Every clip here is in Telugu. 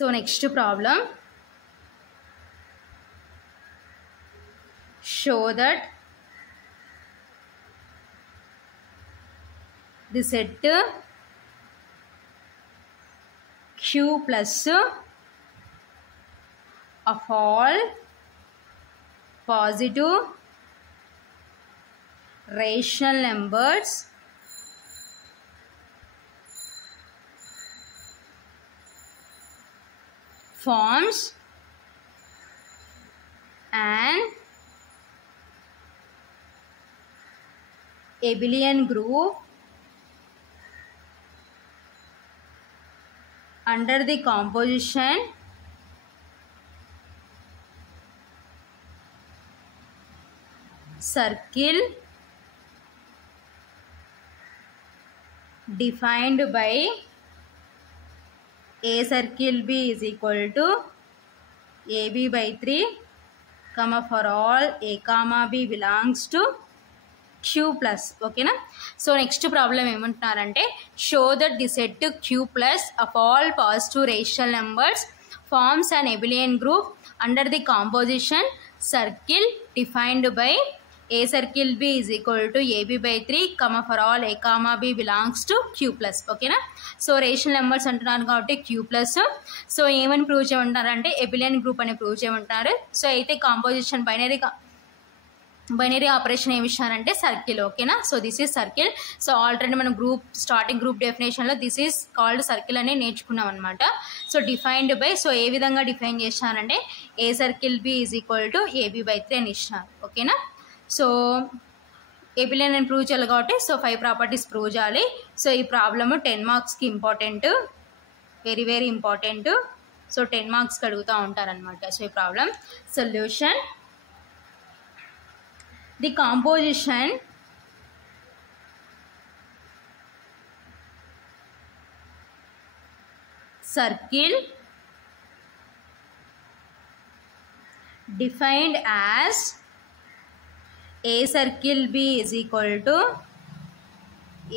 So next problem, show that the set Q plus of all positive rational numbers forms an abelian group under the composition circle defined by A circle B is equal to AB by 3, comma for all A comma B belongs to Q plus. ఓకేనా. సో నెక్స్ట్ ప్రాబ్లం ఏమంటున్నారంటే show that the set Q plus of all positive rational numbers forms an abelian group under the composition circle defined by A circle B is equal to AB by 3, comma for all A comma B belongs to Q plus. ఓకేనా. సో రేషనల్ నెంబర్స్ అంటున్నారు కాబట్టి Q ప్లస్. సో ఏమని ప్రూవ్ చేయమంటారంటే ఎబిలియన్ గ్రూప్ అని ప్రూవ్ చేయమంటున్నారు. సో అయితే కాంపోజిషన్ బైనరీ ఆపరేషన్ ఏమి ఇచ్చారంటే సర్కిల్. ఓకేనా. So this is circle. So already మనం స్టార్టింగ్ గ్రూప్ డెఫినేషన్లో దిస్ ఈజ్ కాల్డ్ సర్కిల్ అని నేర్చుకున్నాం అనమాట. సో డిఫైన్డ్ బై, సో ఏ విధంగా డిఫైన్ చేశారంటే a circle b is equal to a b by 3 అని ఇచ్చినారు. ఓకేనా. సో ఏబిలియన్ అని ప్రూవ్ చేయాలి కాబట్టి సో 5 ప్రాపర్టీస్ ప్రూవ్ చేయాలి. సో ఈ ప్రాబ్లము 10 మార్క్స్కి important, very very important. So 10 మార్క్స్కి అడుగుతూ ఉంటారనమాట. సో ఈ problem solution, the composition circle defined as A circle B is equal to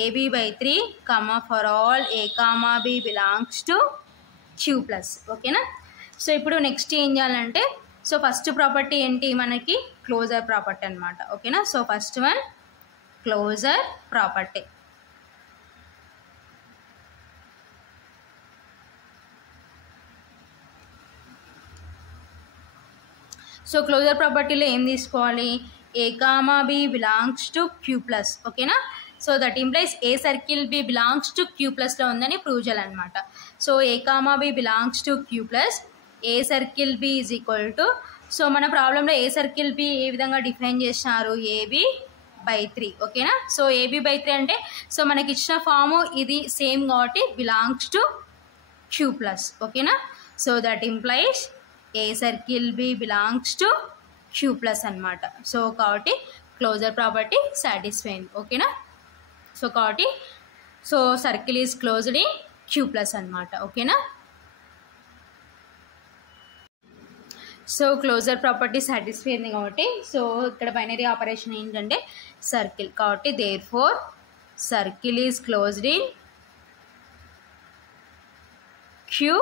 AB by 3, comma for all A comma B belongs to Q plus. ఓకేనా. సో ఇప్పుడు నెక్స్ట్ ఏం చేయాలంటే సో ఫస్ట్ ప్రాపర్టీ ఏంటి మనకి క్లోజర్ ప్రాపర్టీ అనమాట. ఓకేనా. So first one closure property. So closure ప్రాపర్టీలో ఏం తీసుకోవాలి, A comma B belongs to Q plus. ఓకేనా. So that implies A circle B belongs to Q ప్లస్లో ఉందని ప్రూవ్ చేయాలన్నమాట. So A comma B belongs to Q plus A circle B is equal to, so మన ప్రాబ్లంలో ఏ సర్కిల్ B ఏ విధంగా డిఫైన్ చేసినారు, AB by 3. ఓకేనా. సో AB by 3 అంటే సో మనకి ఇచ్చిన ఫాము ఇది సేమ్ కాబట్టి బిలాంగ్స్ టు Q ప్లస్. ఓకేనా. So that implies A circle B belongs to Q plus అనమాట. సో కాబట్టి క్లోజర్ ప్రాపర్టీ సాటిస్ఫైయింగ్. ఓకేనా. సో కాబట్టి so circle is closed in Q plus అనమాట. ఓకేనా. సో క్లోజర్ ప్రాపర్టీ సాటిస్ఫై అయింది కాబట్టి సో ఇక్కడ బైనరీ ఆపరేషన్ ఏంటంటే సర్కిల్ కాబట్టి therefore circle is closed in Q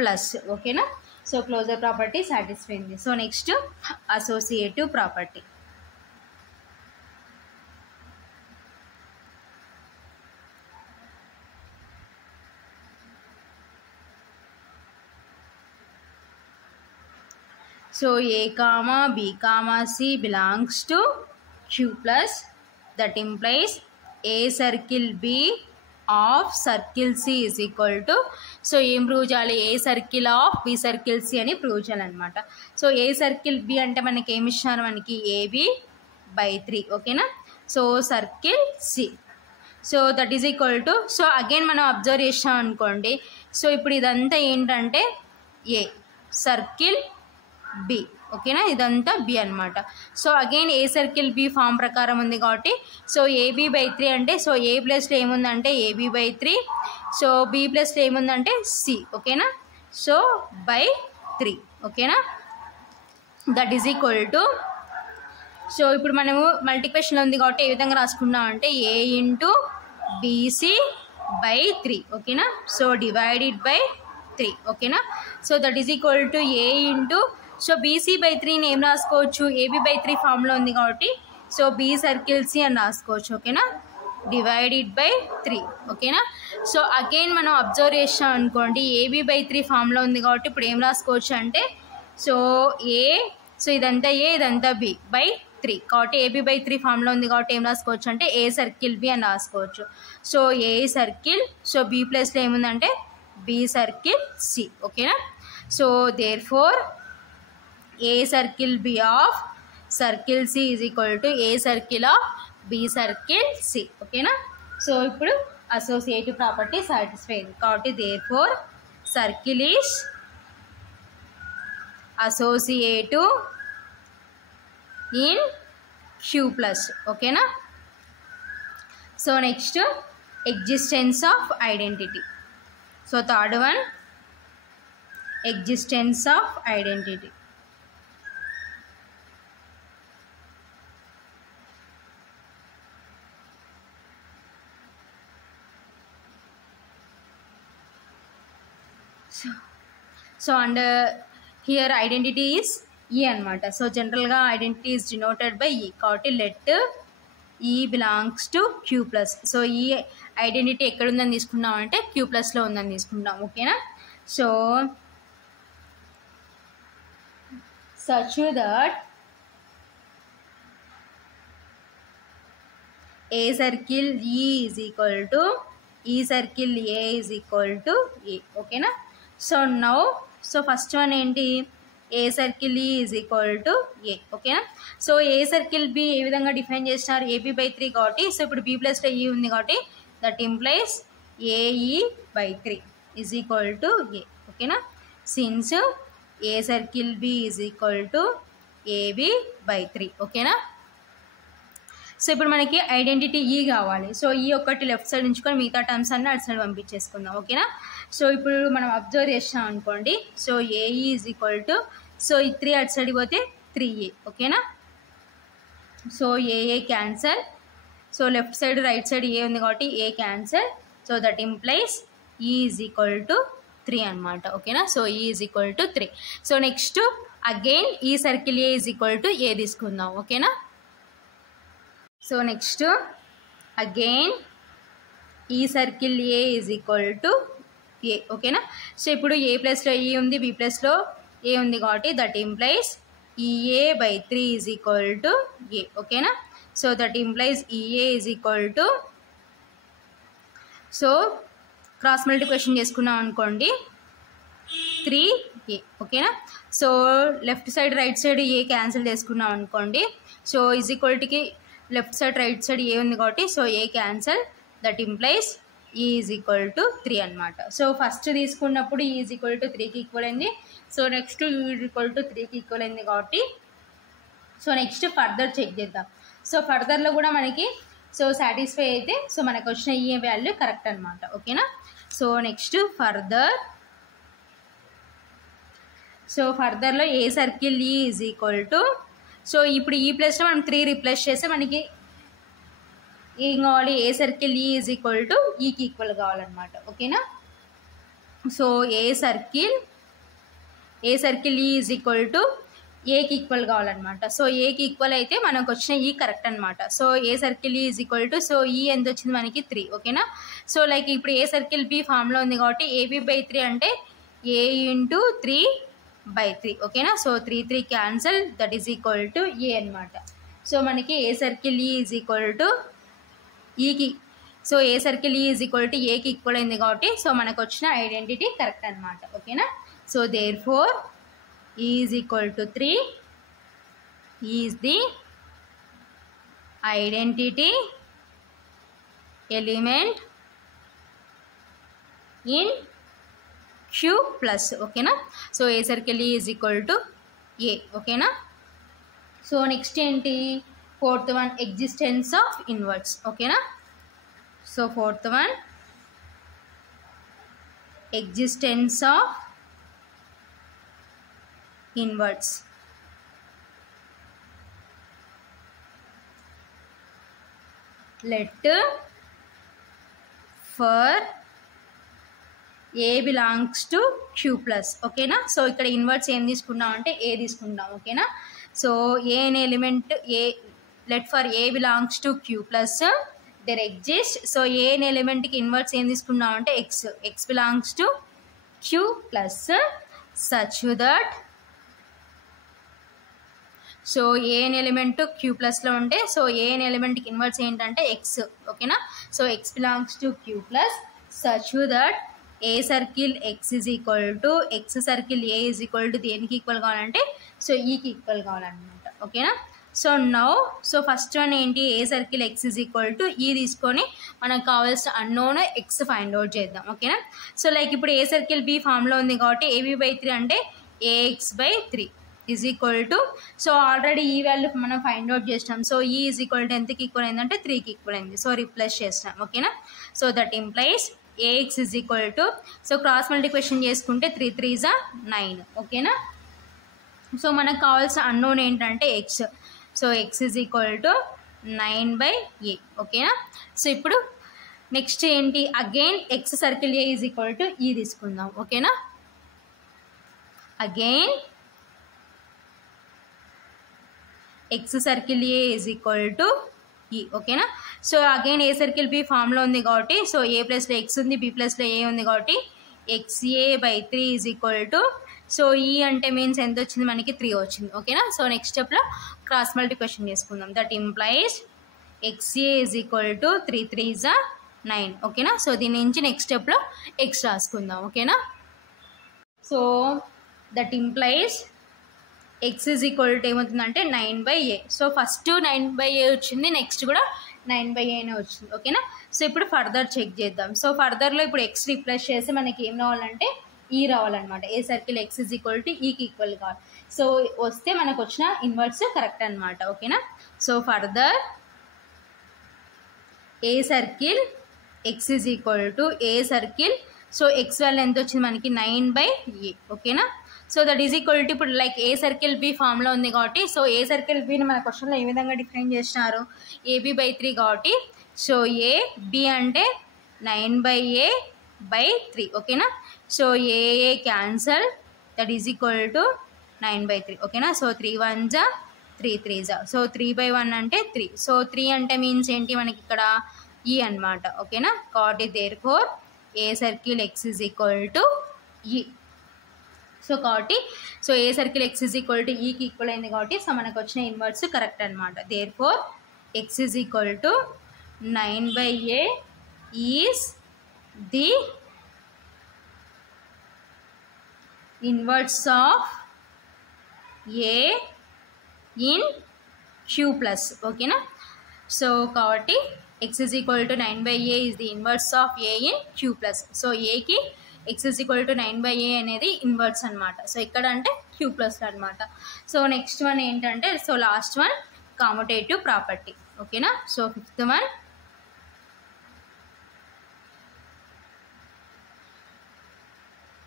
plus. ఓకేనా. సో క్లోజర్ ప్రాపర్టీ సాటిస్ఫై అయింది. So next associative property. So A comma B comma C belongs to Q plus, that implies A circle B of circle C is equal to, so ఏం ప్రూవ్ చేయాలి, a circle of b circle c అని ప్రూవ్ చేయాలన్నమాట. సో ఏ సర్కిల్ బి అంటే మనకి ఏమి ఇచ్చినారు, మనకి ఏబి బై 3. ఓకేనా. So circle c, so that is equal to, so again మనం అబ్జర్వ్ చేసాం అనుకోండి. సో ఇప్పుడు ఇదంతా ఏంటంటే ఏ సర్కిల్ బి. ఓకేనా. ఇదంతా బి అనమాట. సో అగైన్ ఏ సర్కిల్ బి ఫామ్ ప్రకారం ఉంది కాబట్టి సో ఏబి బై 3 అంటే సో ఏ ప్లస్లో ఏముందంటే ఏబి బై 3, సో బి ప్లస్లో ఏముందంటే సి. ఓకేనా. So by 3. ఓకేనా. That is equal to, so ఇప్పుడు మనము మల్టిప్లికేషన్లో ఉంది కాబట్టి ఏ విధంగా రాసుకున్నాం అంటే ఏ ఇంటూ బీసీ బై 3. ఓకేనా. సో డివైడెడ్ బై 3 ఓకేనా. So that is equal to a into so b c by 3ని ఏం రాసుకోవచ్చు, ఏబీ బై 3 ఫామ్లో ఉంది కాబట్టి సో బీ సర్కిల్ సి అని రాసుకోవచ్చు ఓకేనా, డివైడెడ్ బై 3 ఓకేనా. సో అగైన్ మనం అబ్జర్వ్ చేసాం అనుకోండి, ఏబీ బై 3 ఫామ్లో ఉంది కాబట్టి ఇప్పుడు ఏం రాసుకోవచ్చు అంటే సో ఏ, సో ఇదంతా ఏ ఇదంతా బి బై 3 కాబట్టి ఏబీ బై 3 ఫామ్లో ఉంది కాబట్టి ఏం రాసుకోవచ్చు అంటే ఏ సర్కిల్ బి అని రాసుకోవచ్చు. So a circle so b ప్లస్లో ఏముందంటే బి సర్కిల్ సి ఓకేనా. So therefore a circle b of circle c is equal to a circle of b circle c ఓకేనా. సో ఇప్పుడు అసోసియేటివ్ ప్రాపర్టీ సాటిస్ఫై అయింది కాబట్టి therefore circle is associative in Q plus ఓకేనా. So next existence of identity. So third one existence of identity. So and here identity is e అనమాట. సో జనరల్గా ఐడెంటిటీ ఈస్ డినోటెడ్ బై ఈ కాబట్టి let e belongs to Q plus. So e identity ఎక్కడ ఉందని తీసుకున్నాం అంటే క్యూ ప్లస్లో ఉందని తీసుకుంటాం ఓకేనా. So such that a circle e is equal to e circle a is equal to a ఓకేనా. So now so first one ఏంటి, a circle e is equal to a ఓకేనా. సో ఏ సర్కిల్ బి ఏ విధంగా డిఫైన్ చేసినారు, ఏబీ బై 3 కాబట్టి సో ఇప్పుడు బి ప్లస్లో ఈ ఉంది కాబట్టి that implies a e by 3 is equal to a ఓకేనా. Since a circle b is equal to a b by 3 ఓకేనా. సో ఇప్పుడు మనకి ఐడెంటిటీ ఈ కావాలి. సో ఈ ఒక్కటి లెఫ్ట్ సైడ్ ఉంచుకొని మిగతా టర్మ్స్ అన్నీ అటు సైడ్ పంపించేసుకుందాం ఓకేనా. సో ఇప్పుడు మనం అబ్జర్వ్ చేసాం అనుకోండి, so a e is equal to so e 3 అటు సైడ్ పోతే 3a ఓకేనా. So a a cancel, so left side right side a ఉంది కాబట్టి a cancel. So that implies e is equal to 3 అనమాట ఓకేనా. So e is equal to 3. So next again e circle a is equal to a తీసుకుందాం ఓకేనా. So next again e circle a is equal to a ఓకేనా. సో ఇప్పుడు ఏ ప్లస్లో ఈ ఉంది, బి ప్లస్లో ఏ ఉంది కాబట్టి that implies e a by 3 is equal to a ఓకేనా. So that implies e a is equal to so cross multiplication చేసుకున్నాం అనుకోండి 3a ఓకేనా. So left side right side a cancel చేసుకున్నాం అనుకోండి, సో ఈజ్ ఈక్వల్టీకి left side right side a ఉంది కాబట్టి so a cancel that implies e is equal to 3 అనమాట. సో ఫస్ట్ తీసుకున్నప్పుడు ఈ ఈజ్ ఈక్వల్ టు 3కి ఈక్వల్ అయింది. So next you is equal to 3కి ఈక్వల్ అయింది కాబట్టి సో నెక్స్ట్ ఫర్దర్ చెక్ చేద్దాం. సో ఫర్దర్లో కూడా మనకి సో సాటిస్ఫై అయితే సో మనకు వచ్చిన ఈ వాల్యూ కరెక్ట్ అనమాట ఓకేనా. So next ఫర్దర్లో A circle e is equal to so ఇప్పుడు ఈ ప్లస్లో మనం 3 రిప్లేస్ చేస్తే మనకి ఏం కావాలి, ఏ circle e is equal to ఈకి ఈక్వల్ కావాలన్నమాట ఓకేనా. So a circle e is equal to ఏకి ఈక్వల్ కావాలన్నమాట. సో ఏకి ఈక్వల్ అయితే మనకు వచ్చిన ఈ కరెక్ట్ అనమాట. So a circle e is equal to so ఈ ఎంత వచ్చింది మనకి 3 ఓకేనా. సో లైక్ ఇప్పుడు ఏ సర్కిల్ బి ఫామ్లో ఉంది కాబట్టి ఏబీ బై 3 అంటే ఏ ఇంటూ 3/3 ఓకేనా. So 3 cancel that is equal to a అనమాట. సో మనకి a circle e is equal to ఈకి so a circle e is equal to ఏకి ఈక్వల్ అయింది కాబట్టి సో మనకు వచ్చిన ఐడెంటిటీ కరెక్ట్ అనమాట ఓకేనా. So therefore is equal to 3 is the identity element in Q plus ఓకేనా. So a circle e is equal to a ఓకేనా. సో నెక్స్ట్ ఏంటి, fourth one existence of inverts ఓకేనా. So fourth one existence of inverts. let for a belongs to Q plus ఓకేనా. సో ఇక్కడ ఇన్వర్స్ ఏం తీసుకున్నాం అంటే ఏ తీసుకుంటాం ఓకేనా. సో ఏ అనే element a let for a belongs to Q plus there exist. So a అనే ఎలిమెంట్కి ఇన్వర్స్ ఏం తీసుకున్నాం అంటే x belongs to Q plus such that so a అనే ఎలిమెంట్ క్యూ ప్లస్లో ఉంటే సో ఏ అనే ఎలిమెంట్కి ఇన్వర్స్ ఏంటంటే ఎక్స్ ఓకేనా. So x belongs to Q plus such that a circle x is equal to x circle a is equal to దేనికి ఈక్వల్ కావాలంటే సో ఈకి ఈక్వల్ కావాలన్నమాట ఓకేనా. So now so first one ఏంటి a circle x is equal to e తీసుకొని మనకు కావాల్సిన అన్నోన్ ఎక్స్ ఫైండ్ అవుట్ చేద్దాం ఓకేనా. సో లైక్ ఇప్పుడు ఏ సర్కిల్ బి ఫామ్లో ఉంది కాబట్టి AB/3 అంటే AX/3 is equal to so already ఈ వాల్యూ మనం ఫైండ్ అవుట్ చేసినాం. So e is equal to ఎంతకి ఈక్వల్ అయిందంటే 3కి ఈక్వల్ అయింది. సో రీప్లేస్ చేసినాం ఓకేనా. So that implies AX is equal to so cross multiplication చేసుకుంటే 3 3s 9 ఓకేనా. సో మనకు కావాల్సిన అన్నోన్ ఏంటంటే X. So X is equal to 9/a ఓకేనా. సో ఇప్పుడు నెక్స్ట్ ఏంటి again X circle a is equal to ఈ తీసుకుందాం ఓకేనా. Again X circle a is equal to ఈ ఓకేనా. సో అగైన్ ఏ సర్కిల్ బి ఫామ్లో ఉంది కాబట్టి సో ఏ ప్లస్లో ఎక్స్ ఉంది బి ప్లస్లో ఏ ఉంది కాబట్టి XA/3 is equal to so ఈ అంటే మీన్స్ ఎంత వచ్చింది మనకి 3 వచ్చింది ఓకేనా. సో నెక్స్ట్ స్టెప్లో క్రాస్ మల్టిప్లికేషన్ చేసుకుందాం. That implies XA is equal to 3 3s 9 ఓకేనా. సో దీని నుంచి నెక్స్ట్ స్టెప్లో ఎక్స్ రాసుకుందాం ఓకేనా. So that implies X is equal to ఏమవుతుందంటే 9/a. సో ఫస్ట్ 9/a వచ్చింది నెక్స్ట్ కూడా 9/aనే వచ్చింది ఓకేనా. సో ఇప్పుడు ఫర్దర్ చెక్ చేద్దాం. సో ఫర్దర్లో ఇప్పుడు ఎక్స్ రీప్లేస్ చేసి మనకి ఏం రావాలంటే ఈ రావాలన్నమాట. A circle x is equal to ఈకి ఈక్వల్ కావాలి. సో వస్తే మనకు వచ్చిన ఇన్వర్స్ కరెక్ట్ అనమాట ఓకేనా. So further a circle x is equal to a circle so x value ఎంత వచ్చింది మనకి 9/a ఓకేనా. So that is equal to ఇప్పుడు లైక్ ఏ సర్కిల్ బి ఫామ్లో ఉంది కాబట్టి సో ఏ సర్కిల్ బిని మన క్వశ్చన్లో ఏ విధంగా డిఫైన్ చేసినారు AB/3 కాబట్టి సో ఏ బి అంటే 9/a/3 ఓకేనా. So a cancel that is equal to 9/3 ఓకేనా. సో 3 1s 3 3s సో 3/1 అంటే 3. సో 3 అంటే మీన్స్ ఏంటి మనకి ఇక్కడ ఈ అనమాట ఓకేనా. కాబట్టి therefore A circle x is equal to e. So కాబట్టి so a circle x is equal to ఈకి ఈక్వల్ అయింది కాబట్టి సో మనకు వచ్చిన ఇన్వర్స్ కరెక్ట్ అనమాట. Therefore x is equal to 9/a is the inverse of a in Q plus ఓకేనా. సో కాబట్టి x is equal to 9/a is the inverse of a in Q plus. So ఏకి x is equal to 9/a అనేది ఇన్వర్స్ అనమాట. సో ఇక్కడ అంటే క్యూ ప్లస్ అనమాట. సో నెక్స్ట్ వన్ ఏంటంటే so last one commutative property ఓకేనా. So fifth one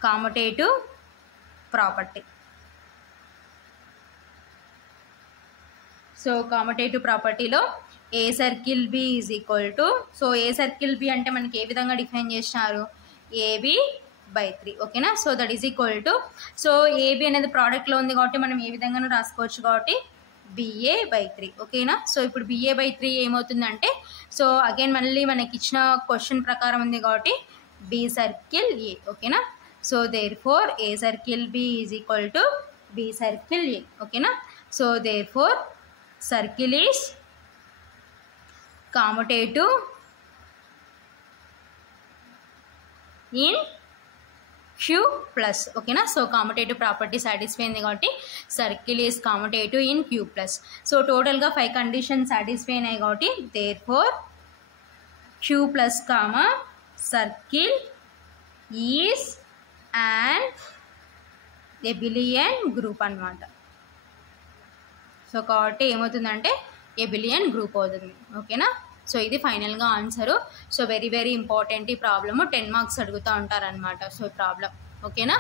commutative property. So commutative ప్రాపర్టీలో a circle b is equal to so a circle b అంటే మనకి ఏ విధంగా డిఫైన్ చేసినారు AB/3 ఓకేనా. So that is equal to so AB అనేది ప్రోడక్ట్లో ఉంది కాబట్టి మనం ఏ విధంగా రాసుకోవచ్చు కాబట్టి BA/3 ఓకేనా. సో ఇప్పుడు BA/3 ఏమవుతుందంటే సో అగైన్ మళ్ళీ మనకి ఇచ్చిన క్వశ్చన్ ప్రకారం ఉంది కాబట్టి B సర్కిల్ A ఓకేనా. So therefore A circle B is equal to B circle A ఓకేనా. So therefore circle is commutative in Q plus ఓకేనా. సో కామ్యుటేటివ్ ప్రాపర్టీ సాటిస్ఫై అయింది కాబట్టి circle is commutative in Q plus. So టోటల్గా 5 కండిషన్స్ సాటిస్ఫై అయినాయి కాబట్టి therefore Q plus comma circle is and abelian group అనమాట. సో కాబట్టి ఏమవుతుందంటే ఎబిలియన్ గ్రూప్ అవుతుంది ఓకేనా. సో ఇది ఫైనల్గా answer. So very very important ఈ ప్రాబ్లము 10 మార్క్స్ అడుగుతూ ఉంటారనమాట. సో ఈ ప్రాబ్లం ఓకేనా.